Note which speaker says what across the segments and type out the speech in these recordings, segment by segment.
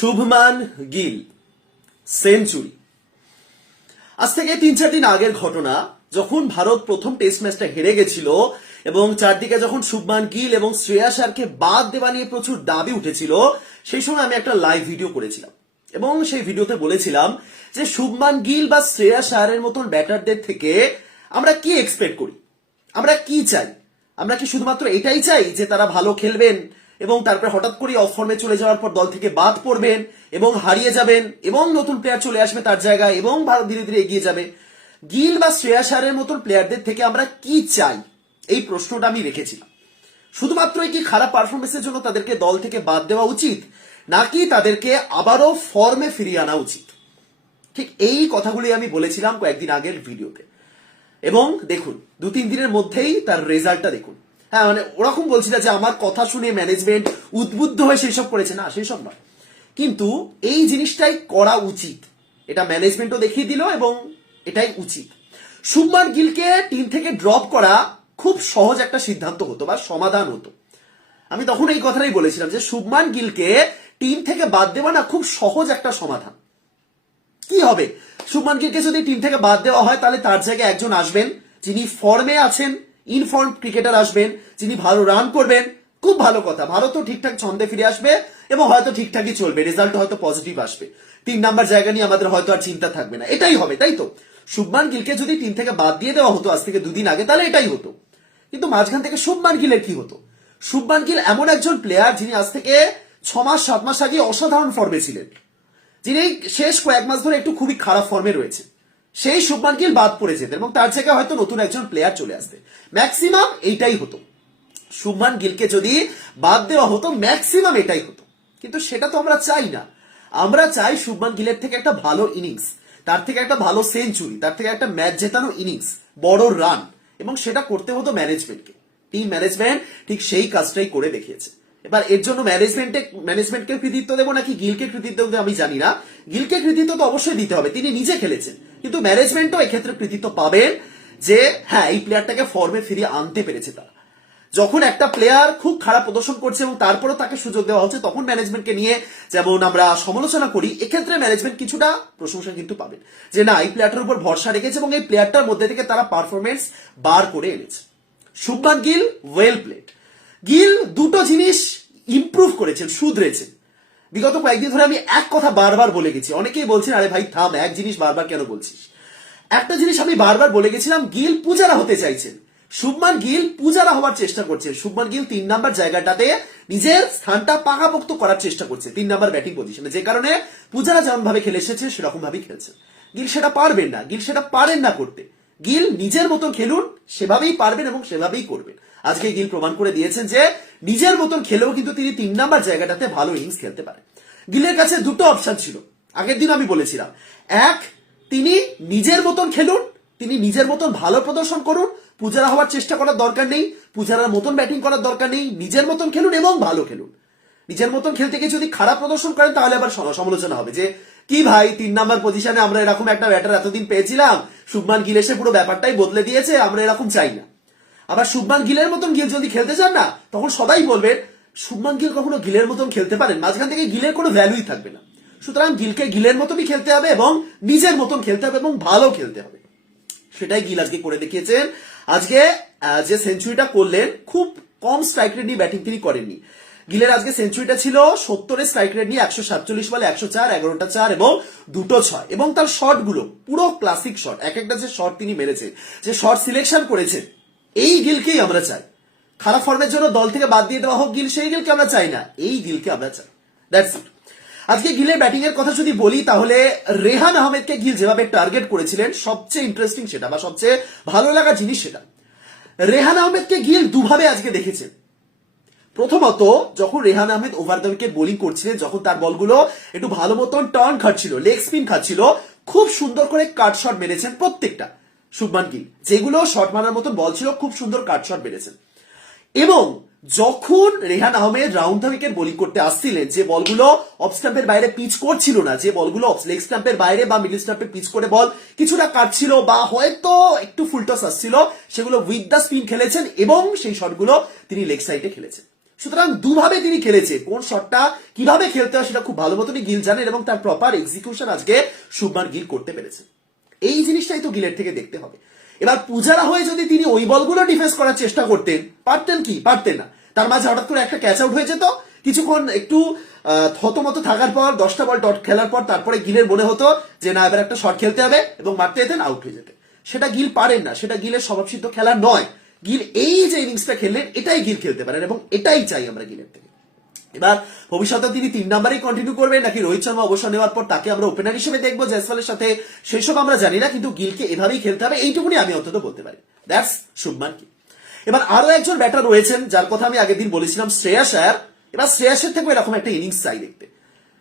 Speaker 1: Shubman Gill, century. আজ থেকে তিন চার দিন আগের ঘটনা, যখন ভারত প্রথম টেস্ট ম্যাচটা হেরে গেছিল এবং চারদিকে যখন শুভমান গিল এবং শ্রেয়া সারকে বাদ দেওয়া নিয়ে প্রচুর দাবি উঠেছিল, সেই সময় আমি একটা লাইভ ভিডিও করেছিলাম। এবং সেই ভিডিওতে বলেছিলাম যে শুভমান গিল বা শ্রেয়া সারের মতন ব্যাটারদের থেকে আমরা কি এক্সপেক্ট করি? আমরা কি চাই? আমরা কি শুধুমাত্র এটাই চাই যে তারা ভালো খেলবেন? এবং তারপরে হঠাৎ করে অফ ফর্মে চলে যাওয়ার পর দল থেকে বাদ পড়বেন এবং হারিয়ে যাবেন এবং নতুন প্লেয়ার চলে আসবে তার জায়গায় এবং ভারত ধীরে ধীরে এগিয়ে যাবে। গিল বা শ্রেয়া সারের মতন প্লেয়ারদের থেকে আমরা কি চাই? এই প্রশ্নটা আমি রেখেছিলাম। শুধুমাত্র কি খারাপ পারফরমেন্সের জন্য তাদেরকে দল থেকে বাদ দেওয়া উচিত, নাকি তাদেরকে আবারও ফর্মে ফিরিয়ে আনা উচিত? ঠিক এই কথাগুলি আমি বলেছিলাম কয়েকদিন আগের ভিডিওতে এবং দেখুন দু তিন দিনের মধ্যেই তার রেজাল্টটা দেখুন। হ্যাঁ মানে ওরকম বলছি যে আমার কথা শুনে ম্যানেজমেন্ট উদ্বুদ্ধ হয়ে সেই সব করেছে। না সেই সব নয়। কিন্তু এই জিনিসটাই করা উচিত। এটা ম্যানেজমেন্টও দেখিয়ে দিল এবং এটাই উচিত। শুভমান গিলকে টিম থেকে ড্রপ করা খুব সহজ একটা সিদ্ধান্ত হতো বা সমাধান হতো। আমি তখন এই কথাটাই বলেছিলাম যে শুভমান গিলকে টিম থেকে বাদ দেওয়া না খুব সহজ একটা সমাধান। কি হবে? শুভমান গিলকে যদি টিম থেকে বাদ দেওয়া হয়, তাহলে তার জায়গায় একজন আসবেন যিনি ফর্মে আছেন ইনফর্ম ক্রিকেটার আসবেন, যিনি ভালো রান করবেন, খুব ভালো কথা। ভারতও ঠিকঠাক ছন্দে ফিরে আসবে এবং হয়তো ঠিকঠাকই চলবে রেজাল্ট হয়তো পজিটিভ আসবে। তিন নাম্বার জায়গা নিয়ে আমাদের হয়তো আর চিন্তা থাকবে না। এটাই হবে, তাই তো? শুভমান গিলকে যদি টিম থেকে বাদ দিয়ে দেওয়া হতো আজ থেকে দুদিন আগে, তাহলে এটাই হতো। কিন্তু মাঝখান থেকে শুভমান গিলের কি হতো? শুভমান গিল এমন একজন প্লেয়ার যিনি আজ থেকে ছ মাস সাত মাস আগে অসাধারণ ফর্মে ছিলেন। যিনি শেষ কয়েক মাস ধরে একটু খুবই খারাপ ফর্মে রয়েছে। সেই শুভমান গিল বাদ পড়ে যেতেন এবং তার জায়গায় হয়তো নতুন একজন প্লেয়ার চলে আসতে ম্যাক্সিমাম এইটাই হতো। শুভমান গিলকে যদি বাদ দেওয়া হতো ম্যাক্সিমাম এটাই হতো। কিন্তু সেটা তো আমরা চাই না। আমরা চাই শুভমান গিলের থেকে একটা ভালো ইনিংস তার থেকে একটা ভালো সেঞ্চুরি তার থেকে একটা ম্যাচ জেতানো ইনিংস বড় রান এবং সেটা করতে হতো ম্যানেজমেন্টকে টিম ম্যানেজমেন্ট ঠিক সেই কাজটাই করে দেখিয়েছে। এবার এর জন্য ম্যানেজমেন্টে ম্যানেজমেন্টকে কৃতিত্ব দেবো নাকি গিলকে কৃতিত্ব দেবো আমি জানি না। গিলকে কৃতিত্ব তো অবশ্যই দিতে হবে। তিনি নিজে খেলেছেন। কিন্তু ম্যানেজমেন্টও এক্ষেত্রে কৃতিত্ব পাবেন যে হ্যাঁ এই প্লেয়ারটাকে ফর্মে ফিরিয়ে আনতে পেরেছে তারা। যখন একটা প্লেয়ার খুব খারাপ প্রদর্শন করছে এবং তারপরেও তাকে সুযোগ দেওয়া হচ্ছে, তখন ম্যানেজমেন্টকে নিয়ে যেমন আমরা সমালোচনা করি, এক্ষেত্রে ম্যানেজমেন্ট কিছুটা প্রশংসা কিন্তু পাবেন। যে না, এই প্লেয়ারটার উপর ভরসা রেখেছে এবং এই প্লেয়ারটার মধ্যে থেকে তারা পারফরমেন্স বার করে এনেছে। শুভমান গিল ওয়েল প্লেড গিল দুটো জিনিস ইমপ্রুভ করেছেন, শুধরেছেন। বিগত কয়েকদিন ধরে আমি এক কথা বারবার বলে গেছি। অনেকেই বলছেন, আরে ভাই, থাম, এক জিনিস বারবার কেন বলছিস? একটা জিনিস আমি বারবার বলে গেছিলাম, গিল পূজারা হতে চাইছেন। শুভমান গিল পূজারা হওয়ার চেষ্টা করছেন। শুভমান গিল তিন নাম্বার জায়গাটাতে নিজের স্থানটা পাকাপোক্ত করার চেষ্টা করছে তিন নাম্বার ব্যাটিং পজিশনে যে কারণে পূজারা যেমন ভাবে খেলে এসেছে সেরকম ভাবেই খেলছে গিল সেটা পারবেন না, গিল সেটা পারেন না করতে। গিল নিজের মতন খেলুন, সেভাবেই পারবেন এবং সেভাবেই করবেন। আজকে গিল প্রমাণ করে দিয়েছেন যে নিজের মতন খেলেও কিন্তু তিনি তিন নাম্বার জায়গাটাতে ভালো ইনিংস খেলতে পারেন। গিলের কাছে দুটো অপশন ছিল। আগের দিন আমি বলেছিলাম। এক, তিনি নিজের মতন খেলুন, তিনি নিজের মতন ভালো প্রদর্শন করুন, পূজারা হওয়ার চেষ্টা করার দরকার নেই, পূজারার মতন ব্যাটিং করার দরকার নেই, নিজের মতন খেলুন এবং ভালো খেলুন। নিজের মতন খেলতে গিয়ে যদি খারাপ প্রদর্শন করেন, তাহলে আবার সম- সমালোচনা হবে যে, কি ভাই, তিন নাম্বার পজিশনে আমরা এরকম একটা ব্যাটার এতদিন পেয়েছিলাম, শুভমান গিল এসে পুরো ব্যাপারটাই বদলে দিয়েছে, আমরা এরকম চাই না। আবার শুভমান গিলের মতন গিল যদি খেলতে চান না, তখন সবাই বলবেন শুভমান গিল কখনো গিলের মতন খেলতে পারেন মাঝখান থেকে গিলের কোনো ভ্যালুই থাকবে না। সুতরাং গিলকে গিলের মতনই খেলতে হবে এবং নিজের মতন খেলতে হবে এবং ভালো খেলতে হবে। সেটাই গিল আজকে করে দেখিয়েছেন। আজকে যে সেঞ্চুরিটা করলেন, খুব কম স্ট্রাইক রেট নিয়ে ব্যাটিং তিনি করেননি। গিলের আজকে সেঞ্চুরিটা ছিল সত্তরের স্ট্রাইক রেট নিয়ে একশো সাতচল্লিশ বলে একশো চার, এগারোটা চার এবং দুটো ছয়। এবং তার শটগুলো পুরো ক্লাসিক শট এক একটা যে শট তিনি মেরেছেন, যে শট সিলেকশন করেছেন এই গিলকেই আমরা চাই। খারাপ ফর্মের জন্য দল থেকে বাদ দিয়ে দেওয়া হোক গিল, সেই গিলকে আমরা চাই না। এই গিলকে আমরা চাই। দ্যাটস ইট আজকে গিলের ব্যাটিং এর কথা যদি বলি, তাহলে রেহান আহমেদকে গিল যেভাবে টার্গেট করেছিলেন, সবচেয়ে ইন্টারেস্টিং সেটা বা সবচেয়ে ভালো লাগা জিনিস সেটা। রেহান আহমেদকে গিল দুভাবে আজকে দেখেছেন প্রথমত, যখন Rehan Ahmed over the wicket bowling করছিলেন, যখন তার বলগুলো একটু ভালো মতন টার্ন খাচ্ছিল লেগ স্পিন খাচ্ছিল খুব সুন্দর করে কাট শট মেরেছেন প্রত্যেকটা। শুভমান গিল, যেগুলো শট মারার মতন বল ছিল, খুব সুন্দর কাট শট মেরেছেন এবং যখন Rehan Ahmed round the wicket bowling করতে আসছিলেন, যে বলগুলো অফ স্টাম্পের বাইরে পিচ করছিল না, যে বলগুলো লেগ স্টাম্পের বাইরে বা মিডল স্টাম্পের পিচ করে বল কিছুটা কাটছিল বা হয়তো একটু ফুলটস আসছিল, সেগুলো উইথ দ্য স্পিন খেলেছেন এবং সেই শটগুলো তিনি লেগ সাইডে খেলেছেন। সুতরাং দুভাবে তিনি খেলেছে। কোন শটটা কীভাবে খেলতে হয় সেটা খুব ভালো মতনই গিল জানেন এবং তার প্রপার এক্সিকিউশন আজকে শুভমান গিল করতে পেরেছে। এই জিনিসটাই তো গিলের থেকে দেখতে হবে। এবার পূজারা হয়ে যদি তিনি ওই বলগুলো ডিফেন্স করার চেষ্টা করতেন, পারতেন কি? পারতেন না। তার মাঝে হঠাৎ করে একটা ক্যাচ আউট হয়ে যেত। কিছুক্ষণ একটু থতমত থাকার পর, দশটা বল ডট খেলার পর তারপরে গিলের মনে হতো যে, না, এবার একটা শট খেলতে হবে এবং মারতে যেতেন আউট হয়ে যেতেন সেটা গিল পারেন না। সেটা গিলের স্বভাবসিদ্ধ খেলা নয়। গিল এই যে ইনিংসটা খেললেন, এটাই গিল খেলতে পারেন এবং এটাই চাই আমরা গিলের থেকে। এবার ভবিষ্যতে তিনি তিন নাম্বারেই কন্টিনিউ করবেন নাকি রোহিত শর্মা অবসর নেওয়ার পর তাকে আমরা ওপেনার হিসেবে দেখব, জয়সওয়ালের সাথে সেসব আমরা জানি না, কিন্তু গিলকে এভাবেই খেলতে হবে, এইটুকুনি আমি অন্তত বলতে পারি। দ্যাটস শুভমান কি। এবার আরও একজন ব্যাটার রয়েছেন, যার কথা আমি আগের দিন বলেছিলাম শ্রেয়াস আয়ার এবার শ্রেয়াসের থেকে এরকম একটা ইনিংস চাই দেখতে।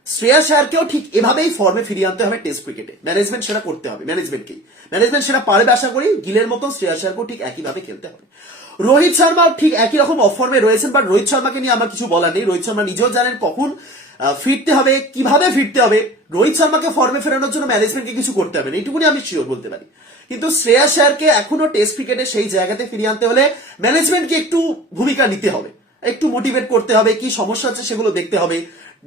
Speaker 1: শ্রেয়াস আয়ারকেও ঠিক এভাবেই ফর্মে ফিরিয়ে আনতে হবে টেস্ট ক্রিকেটে ম্যানেজমেন্ট সেটা করতে হবে ম্যানেজমেন্টকেই ম্যানেজমেন্ট সেটা পারবে আশা করি, গিলের মতো শ্রেয়াস আয়ারকেও ঠিক একইভাবে খেলতে হবে। রোহিত শর্মাও ঠিক একই রকম অফর্মে রয়েছেন বাট রোহিত শর্মাকে নিয়ে আমার কিছু বলার নেই। রোহিত শর্মা নিজেও জানেন কখন ফিরতে হবে, কীভাবে ফিরতে হবে। রোহিত শর্মাকে ফর্মে ফেরানোর জন্য ম্যানেজমেন্টকে কিছু করতে হবে না, এইটুকুনি আমি শিওর বলতে পারি। কিন্তু শ্রেয়া আয়ারকে এখনও টেস্ট ক্রিকেটে সেই জায়গাতে ফিরিয়ে আনতে হলে ম্যানেজমেন্টকে একটু ভূমিকা নিতে হবে। একটু মোটিভেট করতে হবে, কি সমস্যা আছে সেগুলো দেখতে হবে।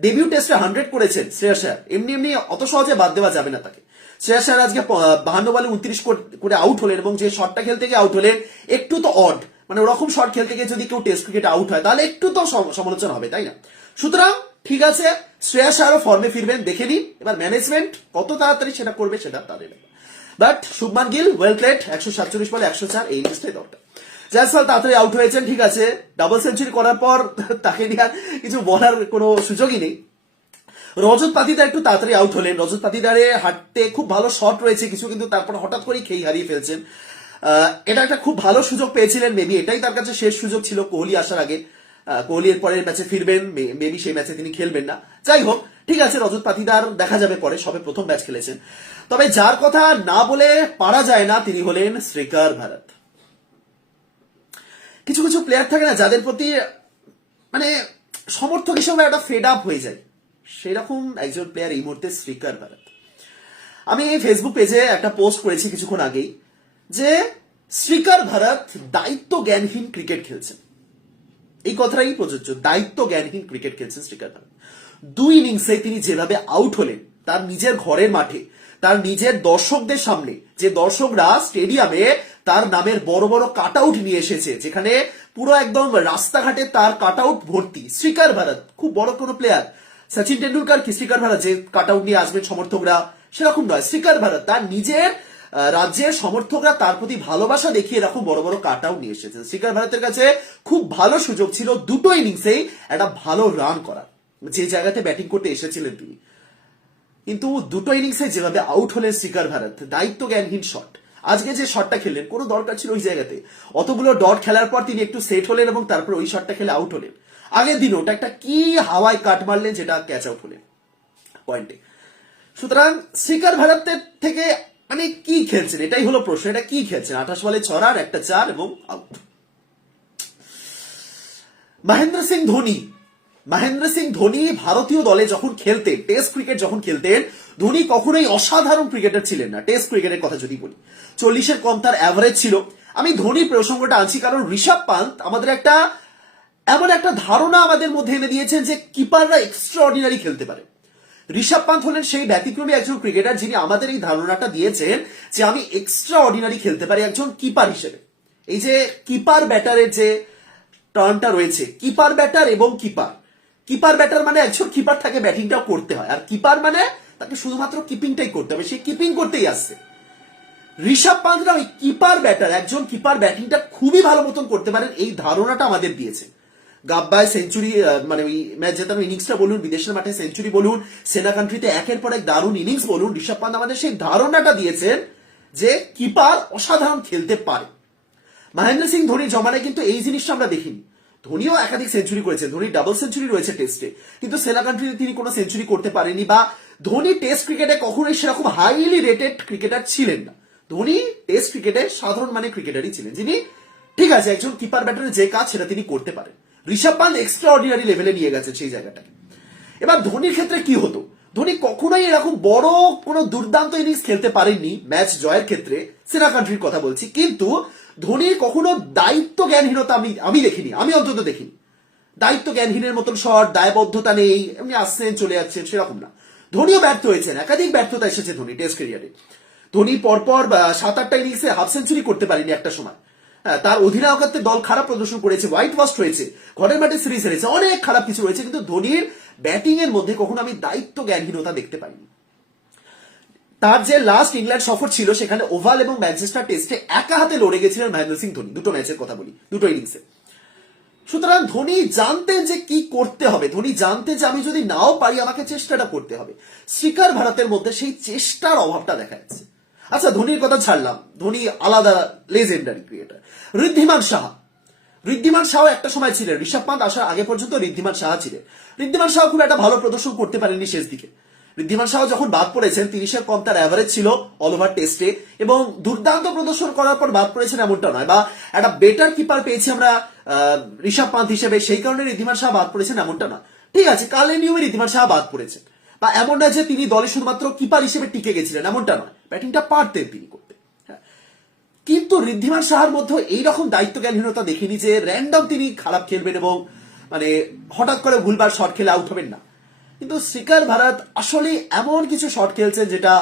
Speaker 1: ডেবিউ টেস্টে হান্ড্রেড করেছেন শ্রেয়া আয়ার এমনি এমনি অত সহজে বাদ দেওয়া যাবে না তাকে। শ্রেয়া আয়ার আজকে বাহান্ন বলে উনত্রিশ করে আউট হলেন এবং যে শটটা খেলতে গিয়ে আউট হলেন, একটু তো অড মানে ওরকম শট খেলতে গিয়ে যদি কেউ টেস্ট ক্রিকেট আউট হয়, তাহলে একটু তো সমালোচনা হবে, তাই না? সুতরাং ঠিক আছে, শ্রেয়াস আয়ারও ফর্মে ফিরবেন, দেখে নিন, এবার ম্যানেজমেন্ট কত তাড়াতাড়ি সেটা করবে সেটা তাদের but Shubman Gill well played একশো সাতচল্লিশ বলে একশো চার, এই ইনিংসটাই দরকার। জয়সওয়াল তাড়াতাড়ি আউট হয়েছেন, ঠিক আছে ডাবল সেঞ্চুরি করার পর তাকে নিয়ে কিছু বলার কোনো সুযোগই নেই। রজত পাতিদার একটু তাড়াতাড়ি আউট হলেন, রজত পাতিদারে হাঁটতে খুব ভালো শট রয়েছে কিছু, কিন্তু তারপর হঠাৎ করেই খেই হারিয়ে ফেলছেন। এটা একটা খুব ভালো সুযোগ পেয়েছিলেন মেবি, এটাই তার কাছে শেষ সুযোগ ছিল কোহলি আসার আগে। কোহলি এর পরের ম্যাচে ফিরবেন মেবি সেই ম্যাচে তিনি খেলবেন না। যাই হোক, ঠিক আছে, রজত পাতিদার দেখা যাবে পরে, সবে প্রথম ম্যাচ খেলেছেন। তবে যার কথা না বলে পারা যায় না, তিনি হলেন শ্রীকার ভারত। কিছু কিছু প্লেয়ার থাকে না যাদের প্রতি মানে সমর্থক হিসেবে একটা ফেড আপ হয়ে যায়। সেরকম একজন প্লেয়ার এই মুহূর্তে শ্রীকার ভারত। আমি এই ফেসবুক পেজে একটা পোস্ট করেছি কিছুক্ষণ আগেই। যে শ্রীকার ভারত দায়িত্ব জ্ঞানহীন ক্রিকেট খেলছেন এই কথাটাই প্রযোজ্য। দায়িত্ব জ্ঞানহীন ক্রিকেট খেলছেন শ্রীকার ভারত। দুই ইনিংসে তিনি যেভাবে আউট হলেন, তার নিজের ঘরের মাঠে, তার নিজের দর্শকদের সামনে, যে দর্শকরা স্টেডিয়ামে তার নামের বড় বড় কাট আউট নিয়ে এসেছে, যেখানে পুরো একদম রাস্তাঘাটে তার কাট আউট ভর্তি। শ্রীকার ভারত, খুব বড় কোনো প্লেয়ার সচিন টেন্ডুলকার কি শ্রীকার ভারত যে কাট আউট নিয়ে আসবেন সমর্থকরা? সেরকম নয়। শ্রীকার ভারত, তার নিজের রাজ্যের সমর্থকরা তার প্রতি ভালোবাসা দেখিয়ে এরকম বড় বড় কাট আউট নিয়ে এসেছেন। শ্রীকার ভারতের কাছে খুব ভালো সুযোগ ছিল দুটো ইনিংসেই একটা ভালো রান করার। যে জায়গাতে ব্যাটিং করতে এসেছিলেন তিনি। কিন্তু দুটো ইনিংসে যেভাবে আউট হলেন শ্রীকার ভারত দায়িত্ব জ্ঞানহীন শট আজকে যে শটটা খেললেন, কোনো দরকার ছিল ওই জায়গাতে। অতগুলো ডট খেলার পর তিনি একটু সেট হলেন এবং তারপর ওই শটটা খেলে আউট হলেন। আগের দিন ওটা একটা কি হাওয়ায় কাট মারলেন, যেটা ক্যাচ আউট হলেন। পয়েন্টে সুতরাং শ্রীকার ভারতের থেকে মানে কি খেলছেন? এটাই হলো প্রশ্ন। এটা কি খেলছেন? আঠাশ বলে ছড়ার একটা চার এবং আউট মহেন্দ্র সিং ধোনি। মহেন্দ্র সিং ধোনি ভারতীয় দলে যখন খেলতেন টেস্ট ক্রিকেট যখন খেলতেন, ধোনি কখনোই অসাধারণ ক্রিকেটার ছিলেন না। টেস্ট ক্রিকেটের কথা যদি বলি। চল্লিশের কম তার অ্যাভারেজ ছিল। আমি ধোনির প্রসঙ্গটা আনছি কারণ ঋষভ পান্ত আমাদের একটা, এমন একটা ধারণা আমাদের মধ্যে এনে দিয়েছেন যে কিপাররা এক্সট্রা অর্ডিনারি খেলতে পারে। ঋষভ পান্ত হলেন সেই ব্যতিক্রমী একজন ক্রিকেটার যিনি আমাদের এই ধারণাটা দিয়েছেন যে আমি এক্সট্রা অর্ডিনারি খেলতে পারি একজন কিপার হিসেবে। এই যে কিপার ব্যাটারের যে টার্নটা রয়েছে কিপার ব্যাটার এবং কিপার কিপার ব্যাটার মানে একজন কিপার থাকে ব্যাটিংটাও করতে হয়। আর কিপার মানে তাকে শুধুমাত্র কিপিংটাই করতে হবে, সে কিপিং করতেই আসছে। ঋষভ পান্তরা ওই কিপার ব্যাটার একজন কিপার ব্যাটিংটা খুবই ভালো মতন করতে পারেন, এই ধারণাটা আমাদের দিয়েছে। গাব্বায় সেঞ্চুরি মানে ওই ম্যাচ জেতানো ইনিংসটা বলুন, বিদেশের মাঠে সেঞ্চুরি বলুন, সেনা কান্ট্রিতে একের পর এক দারুণ ইনিংস বলুন, ঋষভ পান্ত আমাদের সেই ধারণাটা দিয়েছেন যে কিপার অসাধারণ খেলতে পারে। মহেন্দ্র সিং ধোনির জমানায় কিন্তু এই জিনিসটা আমরা দেখিনি। ধোনিও একাধিক সেঞ্চুরি করেছেন ধোনি ডাবল সেঞ্চুরি রয়েছে টেস্টে কিন্তু সেনা কান্ট্রিতে তিনি কোনো সেঞ্চুরি করতে পারেনি বা ধোনি টেস্ট ক্রিকেটে কখনোই সেরকম হাইলি রেটেড ক্রিকেটার ছিলেন না। ধোনি টেস্ট ক্রিকেটে সাধারণ মানে ক্রিকেটারই ছিলেন, যিনি ঠিক আছে, একজন কিপার ব্যাটারের যে কাজ সেটা তিনি করতে পারেন। ঋষভ পান্ত এক্সট্রা অর্ডিনারি লেভেলে নিয়ে গেছে সেই জায়গাটাকে এবার ধোনির ক্ষেত্রে কি হতো? ধোনি কখনোই এরকম বড় কোনো দুর্দান্ত ইনিংস খেলতে পারেননি ম্যাচ জয়ের ক্ষেত্রে, সেনা কান্ট্রির কথা বলছি। কিন্তু ধোনির কখনো দায়িত্ব জ্ঞানহীনতা আমি আমি দেখিনি, আমি অন্তত দেখিনি। দায়িত্ব জ্ঞানহীনের মতন শট, দায়বদ্ধতা নেই, এমনি আসছেন, চলে যাচ্ছেন, সেরকম না। ধোনিও ব্যর্থ হয়েছেন, একাধিক ব্যর্থতা এসেছে ধোনি টেস্ট ক্যারিয়ারে ধোনি পরপর সাত আটটা ইনিংসে হাফ সেঞ্চুরি করতে পারেনি একটা সময়। তার অধিনায়কত্বে দল খারাপ প্রদর্শন করেছে হোয়াইট ওয়াশ হয়েছে ঘরের মাঠে সিরিজ হেরেছে অনেক খারাপ কিছু রয়েছে, কিন্তু ধোনির ব্যাটিং এর মধ্যে কখনো আমি দায়িত্ব জ্ঞানহীনতা দেখতে পাইনি। তার যে লাস্ট ইংল্যান্ড সফর ছিল, সেখানে ওভাল এবং ম্যানচেস্টার টেস্টে একা হাতে লড়ে গেছিলেন মহেন্দ্র সিং ধোনি, দুটো ম্যাচের কথা বলি, দুটো ইনিংসে সুতরাং ধোনি জানতেন যে কি করতে হবে, ধোনি জানতেন যে আমি যদি নাও পারি, আমাকে চেষ্টাটা করতে হবে। শিকার ভারতের মধ্যে সেই চেষ্টার অভাবটা দেখা যাচ্ছে। আচ্ছা ধোনির কথা ছাড়লাম। ধোনি আলাদা লেজেন্ডারি ক্রিয়েটার ঋদ্ধিমান সাহা। ঋদ্ধিমান শাহ একটা সময় ছিলেন। ঋষভ পান্ত আসার আগে পর্যন্ত ঋদ্ধিমান সাহা ছিলেন। ঋদ্ধিমান শাহ খুব একটা ভালো প্রদর্শন করতে পারেননি শেষ দিকে। ঋদ্ধিমান শাহ যখন বাদ পড়েছেন, তিরিশের কম তার অ্যাভারেজ ছিল অল ওভার টেস্টে এবং দুর্দান্ত প্রদর্শন করার পর বাদ পড়েছেন এমনটা নয় বা একটা বেটার কিপার পেয়েছি আমরা ঋষভ পান্ত হিসেবে। সেই কারণে ঋদ্ধিমান শাহ বাদ পড়েছেন এমনটা না ঠিক আছে কালের নিয়মে ঋদ্ধিমান শাহ বাদ পড়েছেন। বা এমন না যে তিনি দলে শুধুমাত্র কিপার হিসেবে টিকে গেছিলেন, এমনটা নয়। ব্যাটিংটা পারতেন তিনি করতে। হ্যাঁ। কিন্তু ঋদ্ধিমান সাহার মধ্যে এইরকম দায়িত্ব জ্ঞানহীনতা দেখিনি যে র্যান্ডম তিনি খারাপ খেলবেন এবং মানে হঠাৎ করে ভুলবার শট খেলে আউট হবেন না। কিন্তু শিকার ভারত আসলে এমন কিছু শট খেলছেন যেটা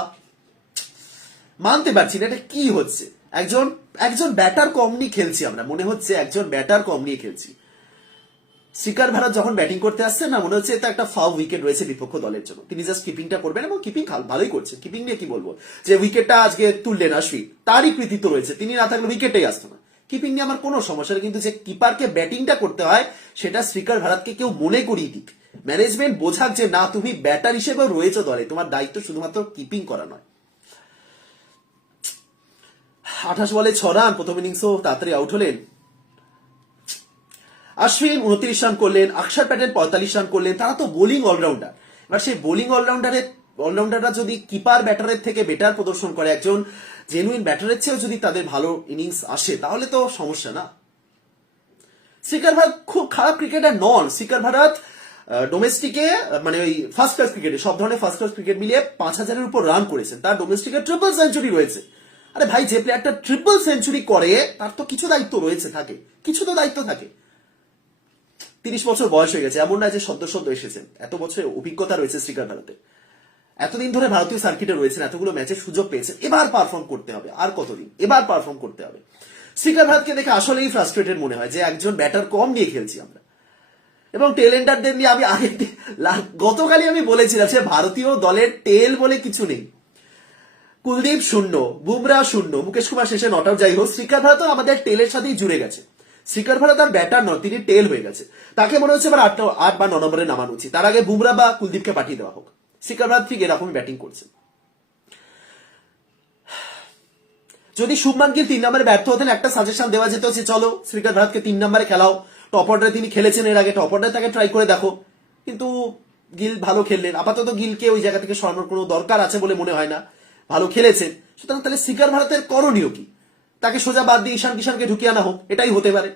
Speaker 1: মানতে পারছি না, এটা কি হচ্ছে? একজন একজন ব্যাটার কম নিয়ে খেলছি আমরা। মনে হচ্ছে একজন ব্যাটার কম নিয়ে খেলছি। শিকার ভারত যখন ব্যাটিং করতে আসছে, না, মনে হচ্ছে এটা একটা ফাউ উইকেট রয়েছে বিপক্ষ দলের জন্য। তিনি জাস্ট কিপিংটা করবেন এবং কিপিং ভালোই করছে কিপিং নিয়ে কি বলব? যে উইকেটটা আজকে তুললেন আশি তারই কৃতিত্ব রয়েছে। তিনি না থাকলে উইকেটেই আসতো না। কিপিং নিয়ে আমার কোনো সমস্যা নেই, কিন্তু যে কিপারকে ব্যাটিংটা করতে হয়, সেটা শ্রীকার ভারতকে কেউ মনে করিয়ে দিক। ম্যানেজমেন্ট বোঝাক যে, না, তুমি ব্যাটার হিসেবে রয়েছে দলে, তোমার দায়িত্ব শুধুমাত্র কিপিং করা নয়। আঠাশ বলে ছ রান, প্রথম ইনিংসও তাড়াতাড়ি আউট হলেন। আশ্বিন উনত্রিশ রান করলেন অক্ষর প্যাটেল পঁয়তাল্লিশ রান করলেন, তারা তো বোলিং অলরাউন্ডার। এবার সেই বোলিং অলরাউন্ডারের, অলরাউন্ডাররা যদি কিপার ব্যাটারের থেকে বেটার প্রদর্শন করে একজন জেনুইন ব্যাটারের চেয়েও যদি তাদের ভালো ইনিংস আসে, তাহলে তো সমস্যা না। শিকার ভারত খুব খারাপ ক্রিকেটার নন। শিকার ভারত ডোমেস্টিকে মানে ওই ফার্স্ট ক্লাস ক্রিকেটে সব ধরনের ফার্স্ট ক্লাস ক্রিকেট মিলিয়ে পাঁচ হাজারের উপর রান করেছেন। তার ডোমেস্টিকে ট্রিপল সেঞ্চুরি রয়েছে। আরে ভাই, যে প্লেয়ারটা ট্রিপল সেঞ্চুরি করে, তার তো কিছু দায়িত্ব রয়েছে, থাকে। কিছু তো দায়িত্ব থাকে। তিরিশ বছর বয়স হয়ে গেছে, এমন না যে সদ্য সদ্য এসেছেন এত বছর অভিজ্ঞতা রয়েছে শ্রীকার ভারতে এতদিন ধরে ভারতীয় সার্কিটে রয়েছেন, এতগুলো ম্যাচের সুযোগ পেয়েছেন। এবার পারফর্ম করতে হবে, আর কতদিন? এবার পারফর্ম করতে হবে। শ্রীকার ভারতকে দেখে আসলেই ফ্রাস্ট্রেটেড মনে হয় যে একজন ব্যাটার কম নিয়ে খেলছি আমরা। এবং টেলেন্ডারদের নিয়ে আমি আগে গতকালই আমি বলেছিলাম যে ভারতীয় দলের টেল বলে কিছু নেই। কুলদীপ শূন্য, বুমরা শূন্য, মুকেশ কুমার শেষে নট আউট, যাই হোক, শ্রীকার ভারত আমাদের টেলের সাথেই জুড়ে গেছে। শ্রীকার ভারত আর ব্যাটার নয়, তিনি টেল হয়ে গেছে। তাকে মনে হচ্ছে এবার আট আট বা ন নম্বরে নামানো উচিত। তার আগে বুমরা বা কুলদীপকে পাঠিয়ে দেওয়া হোক। শ্রীকার ভারত ঠিক এরকমই ব্যাটিং করছে। যদি শুভমান গিল তিন নম্বরে ব্যর্থ হতেন, একটা সাজেশন দেওয়া যেত যে, চলো শ্রীকার ভারতকে তিন নম্বরে খেলাও। টপ অর্ডারে তিনি খেলেছেন এর আগে। টপ অর্ডারে তাকে ট্রাই করে দেখো। কিন্তু গিল ভালো খেললেন। আপাতত গিলকে ওই জায়গা থেকে সরানোর কোনো দরকার আছে বলে মনে হয় না। ভালো খেলেছেন। সুতরাং তাহলে শিকার ভারতের করণীয় কি? তাকে সোজা বাদ দিয়ে ঈশান কিষানকে ঢুকিয়ে আনা হোক, এটাই হতে পারে।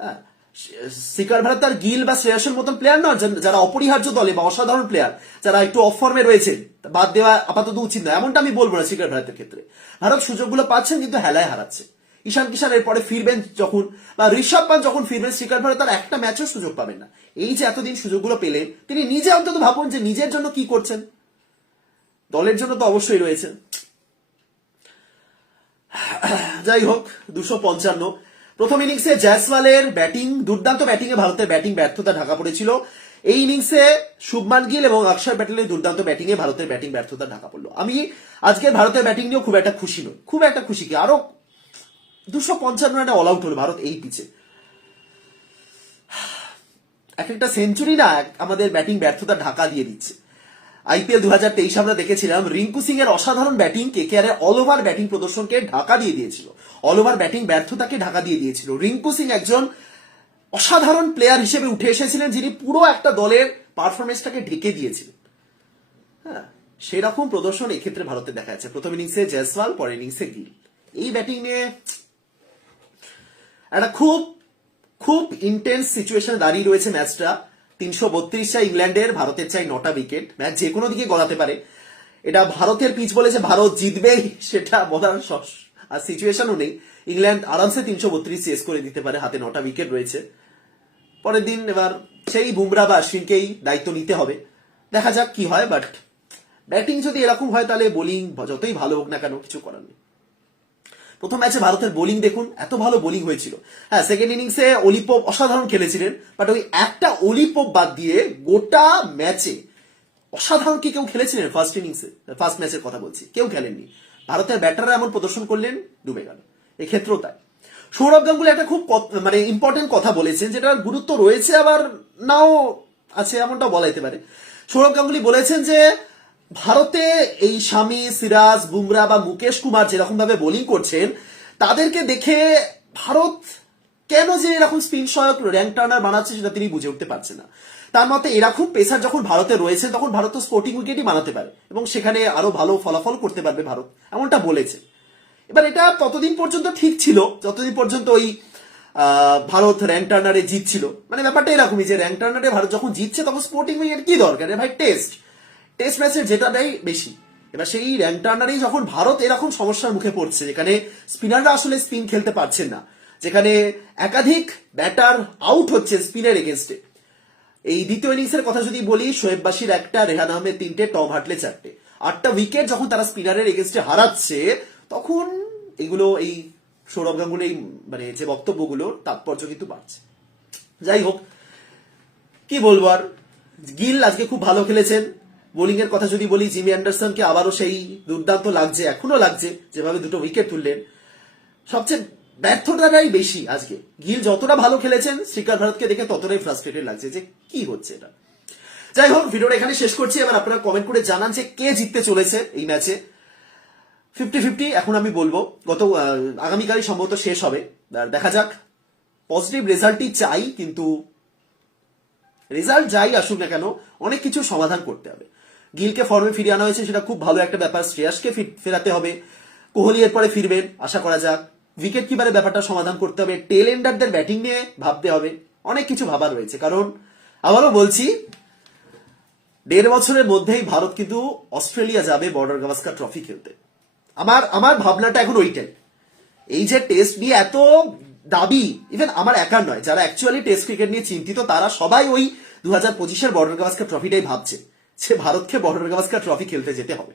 Speaker 1: হ্যাঁ শিকার ভারত তার গিল বা শ্রেয়াসের মতন প্লেয়ার নয় যারা অপরিহার্য দলে বা অসাধারণ প্লেয়ার যারা একটু অফ ফর্মে রয়েছে বাদ দেওয়া আপাতত উচিত নয়। এমনটা আমি বলব না শিকার ভারতের ক্ষেত্রে। ভারত সুযোগগুলো পাচ্ছেন কিন্তু হেলায় হারাচ্ছে। ঈশান কিষান এরপরে ফিরবেন যখন, বা ঋষভ পান যখন ফিরবেন, শিকার ভারত তার একটা ম্যাচের সুযোগ পাবেন না। এই যে এতদিন সুযোগগুলো পেলেন, তিনি নিজে অন্তত ভাবুন যে নিজের জন্য কি করছেন। দলের জন্য তো অবশ্যই রয়েছেন। যাই হোক দুশো পঞ্চান্ন। প্রথম ইনিংসে জয়সওয়ালের ব্যাটিং, দুর্দান্ত ব্যাটিং এ ভারতের ব্যাটিং ব্যর্থতা ঢাকা পড়েছিল। এই ইনিংসে শুভমান গিল এবং অক্ষর প্যাটেলের দুর্দান্ত ব্যাটিং এ ভারতের ব্যাটিং ব্যর্থতা ঢাকা পড়ল। আমি আজকের ভারতের ব্যাটিং নিয়েও খুব একটা খুশি নই। খুব একটা খুশি কি? আরও দুশো পঞ্চান্ন রানে অল আউট হলো ভারত এই পিচে এক একটা সেঞ্চুরি না আমাদের ব্যাটিং ব্যর্থতা ঢাকা দিয়ে দিচ্ছে। আইপিএল দু হাজার তেইশ আমরা দেখেছিলাম, রিঙ্কু সিং এর অসাধারণ ব্যাটিং কে কে অল ওভার ব্যাটিং প্রদর্শনকে ঢাকা দিয়ে দিয়েছিল। অল ওভার ব্যাটিং ব্যর্থতাকে ঢাকা দিয়ে দিয়েছিল। রিঙ্কু সিং একজন অসাধারণ প্লেয়ার হিসেবে উঠে এসেছিলেন, যিনি পুরো একটা দলের পারফরমেন্সটাকে ঢেকে দিয়েছিলেন। হ্যাঁ সেরকম প্রদর্শন এক্ষেত্রে ভারতে দেখা যাচ্ছে। প্রথম ইনিংসে জয়সওয়াল, পরের ইনিংসে গিল। এই ব্যাটিং নিয়ে একটা খুব খুব ইন্টেন্স সিচুয়েশনে দাঁড়িয়ে রয়েছে ম্যাচটা তিনশো বত্রিশ চাই ইংল্যান্ডের, ভারতের চাই নটা উইকেট। ম্যাচ যে কোনো দিকে গড়াতে পারে। এটা ভারতের পিচ বলে যে ভারত জিতবেই সেটা বলার আর সিচুয়েশনও নেই। ইংল্যান্ড আরামসে তিনশো বত্রিশ চেস করে দিতে পারে, হাতে নটা উইকেট রয়েছে। পরের দিন এবার সেই বুমরা বা অশ্বিনকেই দায়িত্ব নিতে হবে। দেখা যাক কি হয় বাট ব্যাটিং যদি এরকম হয়, তাহলে বোলিং যতই ভালো হোক না কেন, কিছু করার নেই। প্রথম ম্যাচে ভারতের বোলিং দেখুন, এত ভালো বোলিং হয়েছিল। হ্যাঁ সেকেন্ড ইনিংসে অলিপোপ অসাধারণ খেলেছিলেন বাট ওই একটা অলিপোপ বাদ দিয়ে গোটা ম্যাচে অসাধারণ কি কেউ খেলেছিলেন ফার্স্ট ইনিংসে ফার্স্ট ম্যাচের কথা বলছি, কেউ খেলেননি। ভারতের ব্যাটাররা এমন প্রদর্শন করলেন, ডুবে গেল। এক্ষেত্রেও তাই। সৌরভ গাঙ্গুলি একটা খুব মানে ইম্পর্টেন্ট কথা বলেছেন, যেটার গুরুত্ব রয়েছে আবার নাও আছে এমনটা বলা যেতে পারে। সৌরভ গাঙ্গুলি বলেছেন যে ভারতে এই স্বামী, সিরাজ, বুমরা বা মুকেশ কুমার যেরকম ভাবে বোলিং করছেন, তাদেরকে দেখে ভারত কেন যে এরকম স্পিন সহায়ক র্যাঙ্ক টার্নার বানাচ্ছে সেটা তিনি বুঝে উঠতে পারছে না। তার মতে এরকম পেসার যখন ভারতে রয়েছে, তখন ভারত তো স্পোর্টিং উইকেটই বানাতে পারে এবং সেখানে আরও ভালো ফলাফল করতে পারবে ভারত, এমনটা বলেছে। এবার এটা ততদিন পর্যন্ত ঠিক ছিল, যতদিন পর্যন্ত ওই ভারত র্যাঙ্ক টার্নারে জিতছিল। মানে ব্যাপারটা এরকমই যে র্যাঙ্ক টার্নারে ভারত যখন জিতছে, তখন স্পোর্টিং উইকেট কি দরকার? ভাই টেস্ট টেস্ট ম্যাচের জেতাটাই বেশি এবার সেই র্যাঙ্ক টার্নারেই যখন ভারত, এরকম সমস্যার মুখে পড়ছে, যেখানে স্পিনাররা আসলে স্পিন খেলতে পারছেন না, যেখানে একাধিক ব্যাটার আউট হচ্ছে স্পিনের এগেনস্টে এই দ্বিতীয় ইনিংসের কথা যদি বলি, শোয়েব বাসির একটা রেহান আহমেদ তিনটে, টম হাটলে চারটে। আটটা উইকেট যখন তারা স্পিনারের এগেনস্টে হারাচ্ছে, তখন এগুলো এই সৌরভ গাঙ্গুলি মানে যে বক্তব্যগুলো, তাৎপর্য কিন্তু বাড়ছে। যাই হোক, কি বলব আর? গিল আজকে খুব ভালো খেলেছেন। বোলিং এর কথা যদি বলি, জিমি অ্যান্ডারসনকে আবারও সেই দুর্দান্ত লাগছে, এখনও লাগছে, যেভাবে দুটো উইকেট তুললেন। সবচেয়ে ব্যর্থতাটাই বেশি আজকে। গিল যতটা ভালো খেলেছেন শ্রীকার ভারতকে দেখে ততটাই ফ্রাস্ট্রেটেড লাগছে যে কি হচ্ছে এটা। যাই হোক, ভিডিওটা এখানে শেষ করছি। এবার আপনারা কমেন্ট করে জানান যে কে জিততে চলেছে এই ম্যাচে ফিফটি ফিফটি এখন আমি বলব, গত আগামীকালই সম্ভবত শেষ হবে। আর দেখা যাক পজিটিভ রেজাল্টই চাই, কিন্তু রেজাল্ট যাই আসুক না কেন, অনেক কিছু সমাধান করতে হবে। গিলকে ফর্মে ফিরিয়ে আনা হয়েছে, সেটা খুব ভালো একটা ব্যাপার। শ্রেয়াসকে ফির- ফেরাতে হবে। কোহলি এরপরে ফিরবেন আশা করা যাক। উইকেট কিপারের ব্যাপারটা সমাধান করতে হবে। টেল এন্ডারদের ব্যাটিং নিয়ে ভাবতে হবে। অনেক কিছু ভাবার রয়েছে, কারণ আবারও বলছি, দেড় বছরের মধ্যেই ভারত কিন্তু অস্ট্রেলিয়া যাবে বর্ডার গাভাস্কার ট্রফি খেলতে। আমার আমার ভাবনাটা এখন ওইটাই। এই যে টেস্ট নিয়ে এত দাবি ইভেন আমার একার নয়, যারা অ্যাকচুয়ালি টেস্ট ক্রিকেট নিয়ে চিন্তিত, তারা সবাই ওই দু হাজার পঁচিশের বর্ডার গাভাস্কার ট্রফিটাই ভাবছে। যে ভারতকে বর্ডার গাভাস্কার ট্রফি খেলতে যেতে হবে।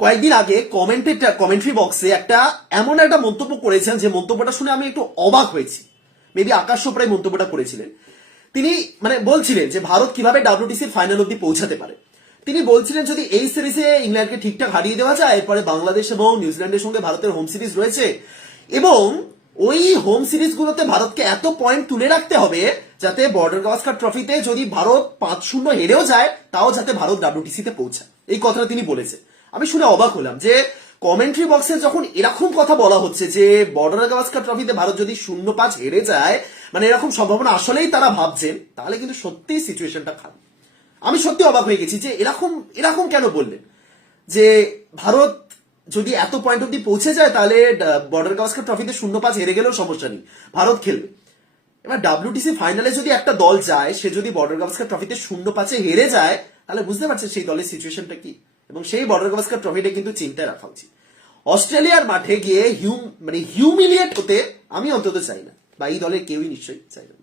Speaker 1: কয়েকদিন আগে কমেন্টের কমেন্ট্রি বক্সে একটা এমন একটা মন্তব্য করেছেন যে মন্তব্যটা শুনে আমি একটু অবাক হয়েছি। মেবি আকাশ চোপড়াই মন্তব্যটা করেছিলেন। তিনি মানে বলছিলেন যে ভারত কীভাবে ডাব্লিউটিসির ফাইনাল অব্দি পৌঁছাতে পারে। তিনি বলছিলেন যদি এই সিরিজে ইংল্যান্ডকে ঠিকঠাক হারিয়ে দেওয়া যায়, এরপরে বাংলাদেশ এবং নিউজিল্যান্ডের সঙ্গে ভারতের হোম সিরিজ রয়েছে এবং ওই হোম সিরিজগুলোতে ভারতকে এত পয়েন্ট তুলে রাখতে হবে যাতে বর্ডার গাভাস্কার ট্রফিতে যদি ভারত পাঁচ শূন্য হেরেও যায়, তাও যাতে ভারত ডাব্লিউটিসিতে পৌঁছায়। এই কথাটা তিনি বলেছেন আমি শুনে অবাক হলাম যে কমেন্ট্রি বক্সে যখন এরকম কথা বলা হচ্ছে যে বর্ডার গাভাস্কার ট্রফিতে ভারত যদি শূন্য পাঁচ হেরে যায় মানে এরকম সম্ভাবনা আসলেই তারা ভাবছেন তাহলে কিন্তু সত্যিই সিচুয়েশনটা খারাপ। আমি সত্যি অবাক হয়ে গেছি যে এরকম এরকম কেন বললেন? যে ভারত যদি এত পয়েন্ট অব্দি পৌঁছে যায়, তাহলে বর্ডার গাভাস্কার ট্রফিতে শূন্য পাঁচ হেরে গেলেও সমস্যা নেই। ভারত খেলবে। এবার ডাব্লিউটিসি ফাইনালে যদি একটা দল যায়, সে যদি বর্ডার গাভাস্কার ট্রফিতে শূন্য পাঁচে হেরে যায়, তাহলে বুঝতে পারছে সেই দলের সিচুয়েশনটা কি? এবং সেই বর্ডার গাভাস্কার ট্রফিটা কিন্তু চিন্তায় রাখা উচিত। অস্ট্রেলিয়ার মাঠে গিয়ে হিউম মানে হিউমিলিয়েট হতে আমি অন্তত চাই না, বা এই দলের কেউই নিশ্চয়ই চাই না।